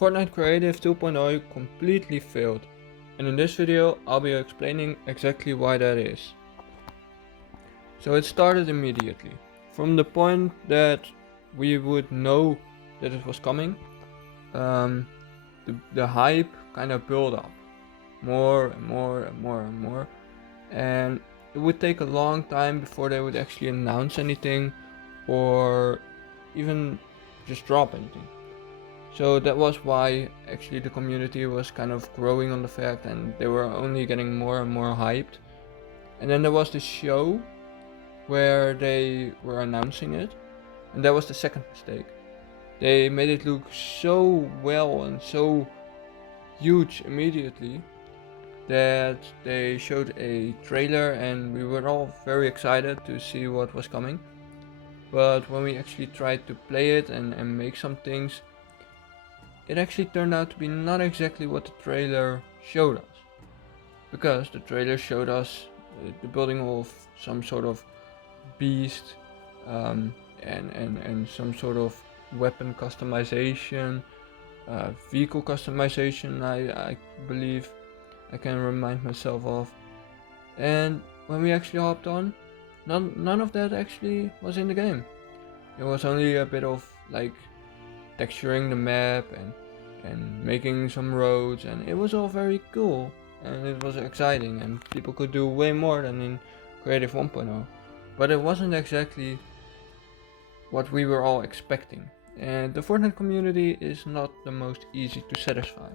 Fortnite Creative 2.0 completely failed, and in this video I'll be explaining exactly why that is. So it started immediately. From the point that we would know that it was coming, um, the hype kind of built up more and more and more and more, and it would take a long time before they would actually announce anything or even just drop anything. So that was why actually the community was kind of growing on the fact, and they were only getting more and more hyped. And then there was this show where they were announcing it, and that was the second mistake. They made it look so well and so huge immediately that they showed a trailer, and we were all very excited to see what was coming. But when we actually tried to play it and make some things, it actually turned out to be not exactly what the trailer showed us. Because the trailer showed us the building of some sort of beast, and some sort of weapon customization, vehicle customization, I believe I can remind myself of. And when we actually hopped on, none of that actually was in the game. It was only a bit of like texturing the map and making some roads, and it was all very cool and it was exciting, and people could do way more than in Creative 1.0, but it wasn't exactly what we were all expecting. And the Fortnite community is not the most easy to satisfy,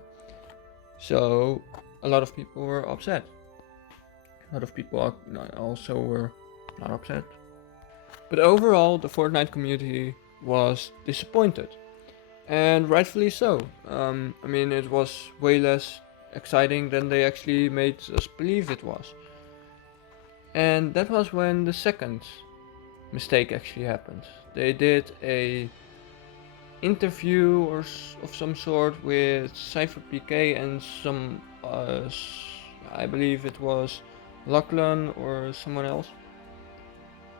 so a lot of people were upset. A lot of people also were not upset, but overall the Fortnite community was disappointed, and rightfully so. I mean, it was way less exciting than they actually made us believe it was. And that was when the second mistake actually happened. They did a interview of some sort with Cypher PK and some, I believe it was Lachlan or someone else.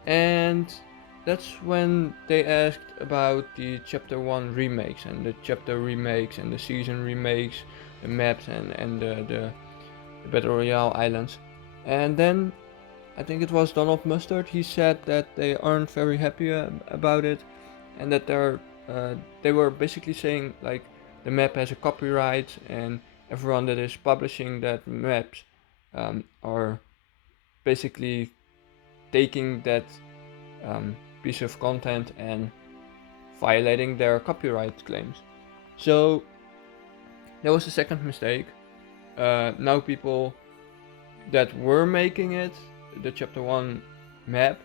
And that's when they asked about the chapter 1 remakes and the chapter remakes and the season remakes, the maps and the battle royale islands. And then I think it was Donald Mustard, he said that they aren't very happy about it, and that they were basically saying like the map has a copyright, and everyone that is publishing that maps are basically taking that um, piece of content and violating their copyright claims. So that was the second mistake. Now people that were making it, the chapter 1 map,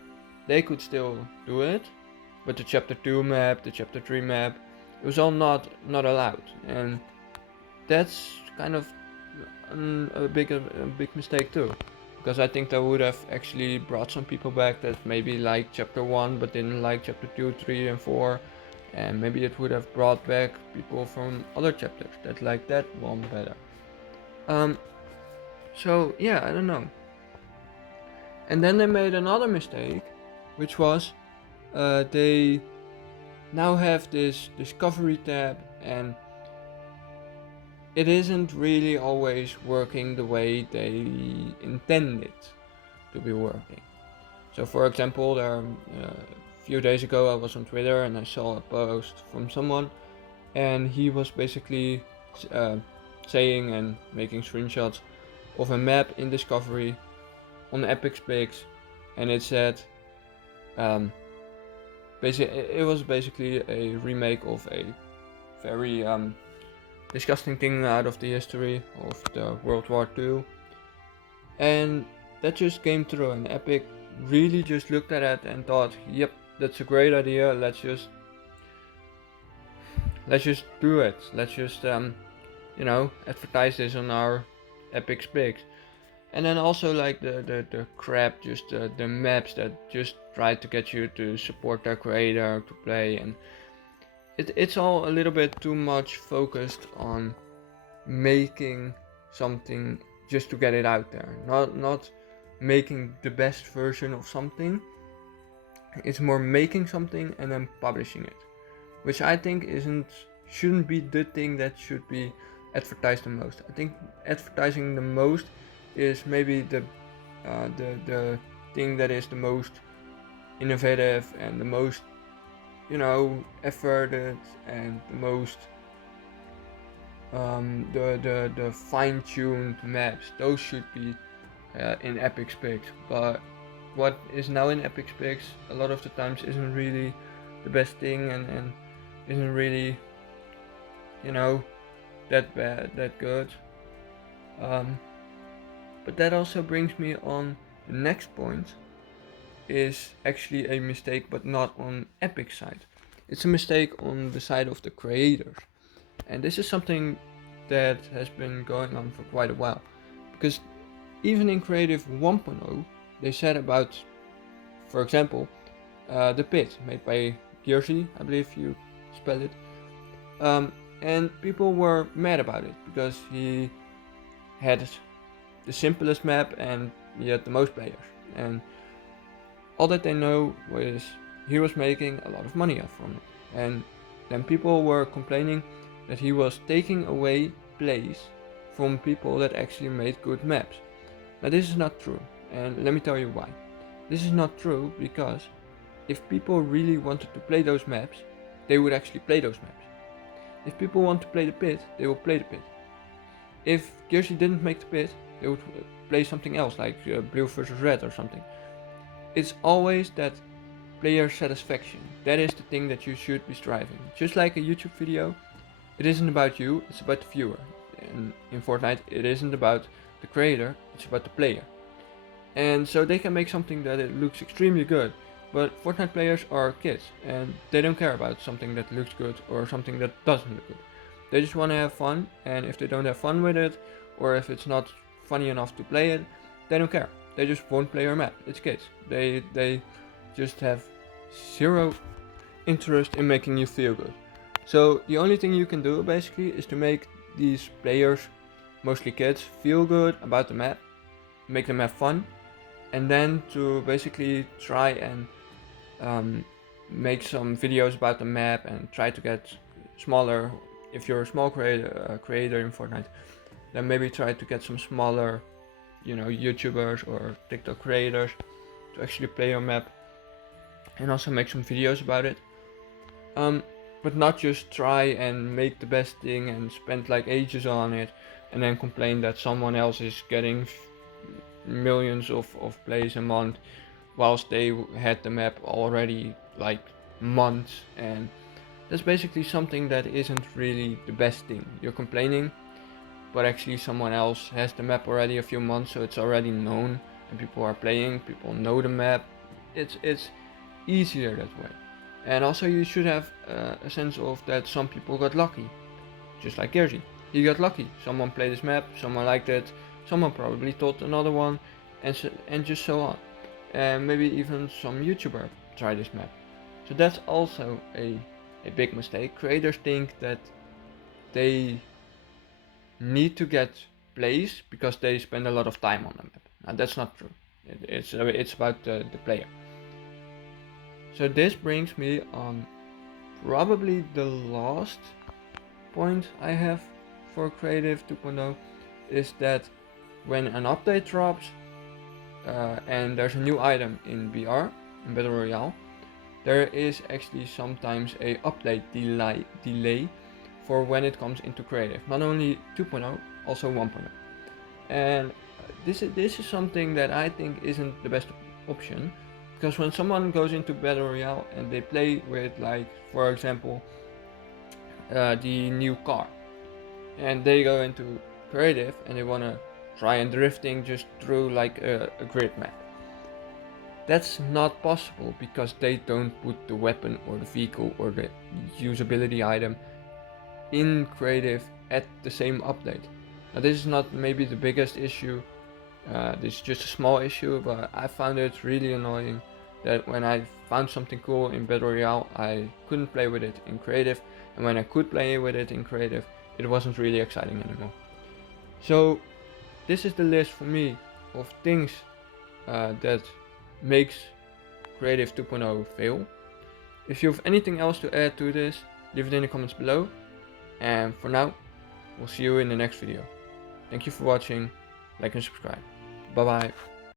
they could still do it, but the chapter 2 map, the chapter 3 map, it was all not allowed. And that's kind of a big mistake too, because I think that would have actually brought some people back that maybe liked chapter 1 but didn't like chapter 2, 3 and 4, and maybe it would have brought back people from other chapters that like that one better. Um, so yeah, I don't know. And then they made another mistake, which was they now have this discovery tab, and it isn't really always working the way they intended to be working. So for example, a few days ago I was on Twitter and I saw a post from someone, and he was basically uh, saying and making screenshots of a map in Discovery on Epic Speaks, and it said it was basically a remake of a very disgusting thing out of the history of the World War II. And that just came through, and Epic really just looked at it and thought, yep, that's a great idea, let's just do it. Let's just advertise this on our Epic Speaks. And then also like the crap, just the maps that just try to get you to support their creator to play, and it's all a little bit too much focused on making something just to get it out there, not making the best version of something. It's more making something and then publishing it, which I think isn't shouldn't be the thing that should be advertised the most. I think advertising the most is maybe the thing that is the most innovative and the most, efforted, and the most the fine-tuned maps. Those should be in Epic Specs. But what is now in Epic Specs a lot of the times isn't really the best thing, and isn't really, that bad, that good. Um, but that also brings me on the next point, is actually a mistake, but not on Epic side. It's a mistake on the side of the creators. And this is something that has been going on for quite a while. Because even in Creative 1.0, they said about, for example, The Pit, made by Gearsy, I believe you spell it. And people were mad about it because he had the simplest map and he had the most players. And all that they know was he was making a lot of money from it. And then people were complaining that he was taking away plays from people that actually made good maps. Now this is not true, and let me tell you why. This is not true because if people really wanted to play those maps, they would actually play those maps. If people want to play the pit, they will play the pit. If Gearsy didn't make the pit, they would play something else, like blue versus red or something. It's always that player satisfaction. That is the thing that you should be striving. Just like a YouTube video, it isn't about you, it's about the viewer. And in Fortnite, it isn't about the creator, it's about the player. And so they can make something that it looks extremely good, but Fortnite players are kids and they don't care about something that looks good or something that doesn't look good. They just want to have fun, and if they don't have fun with it, or if it's not funny enough to play it, they don't care. They just won't play your map. It's kids. They just have zero interest in making you feel good. So the only thing you can do basically is to make these players, mostly kids, feel good about the map, make them have fun, and then to basically try and make some videos about the map and try to get smaller. If you're a small creator in Fortnite, then maybe try to get some smaller, YouTubers or TikTok creators to actually play your map and also make some videos about it. But not just try and make the best thing and spend like ages on it and then complain that someone else is getting millions of plays a month whilst they had the map already like months. And that's basically something that isn't really the best thing. You're complaining, but actually someone else has the map already a few months, so it's already known and people are playing, people know the map. It's easier that way. And also you should have a sense of that some people got lucky, just like Gearsy. He got lucky. Someone played this map, someone liked it, someone probably thought another one, and just so on. And maybe even some YouTuber tried this map. So that's also a big mistake. Creators think that they need to get plays because they spend a lot of time on the map. Now that's not true. It's about the player. So this brings me on probably the last point I have for Creative 2.0, is that when an update drops and there's a new item in BR, in Battle Royale, there is actually sometimes a update delay for when it comes into Creative. Not only 2.0, also 1.0. And this is something that I think isn't the best option, because when someone goes into Battle Royale and they play with, like, for example, the new car, and they go into Creative and they wanna try and drifting just through like a grid map, that's not possible because they don't put the weapon or the vehicle or the usability item in Creative at the same update. Now this is not maybe the biggest issue, this is just a small issue, but I found it really annoying that when I found something cool in Battle Royale, I couldn't play with it in Creative, and when I could play with it in Creative, it wasn't really exciting anymore. So this is the list for me of things that makes Creative 2.0 fail. If you have anything else to add to this, leave it in the comments below. And for now, we'll see you in the next video. Thank you for watching, like and subscribe. Bye bye.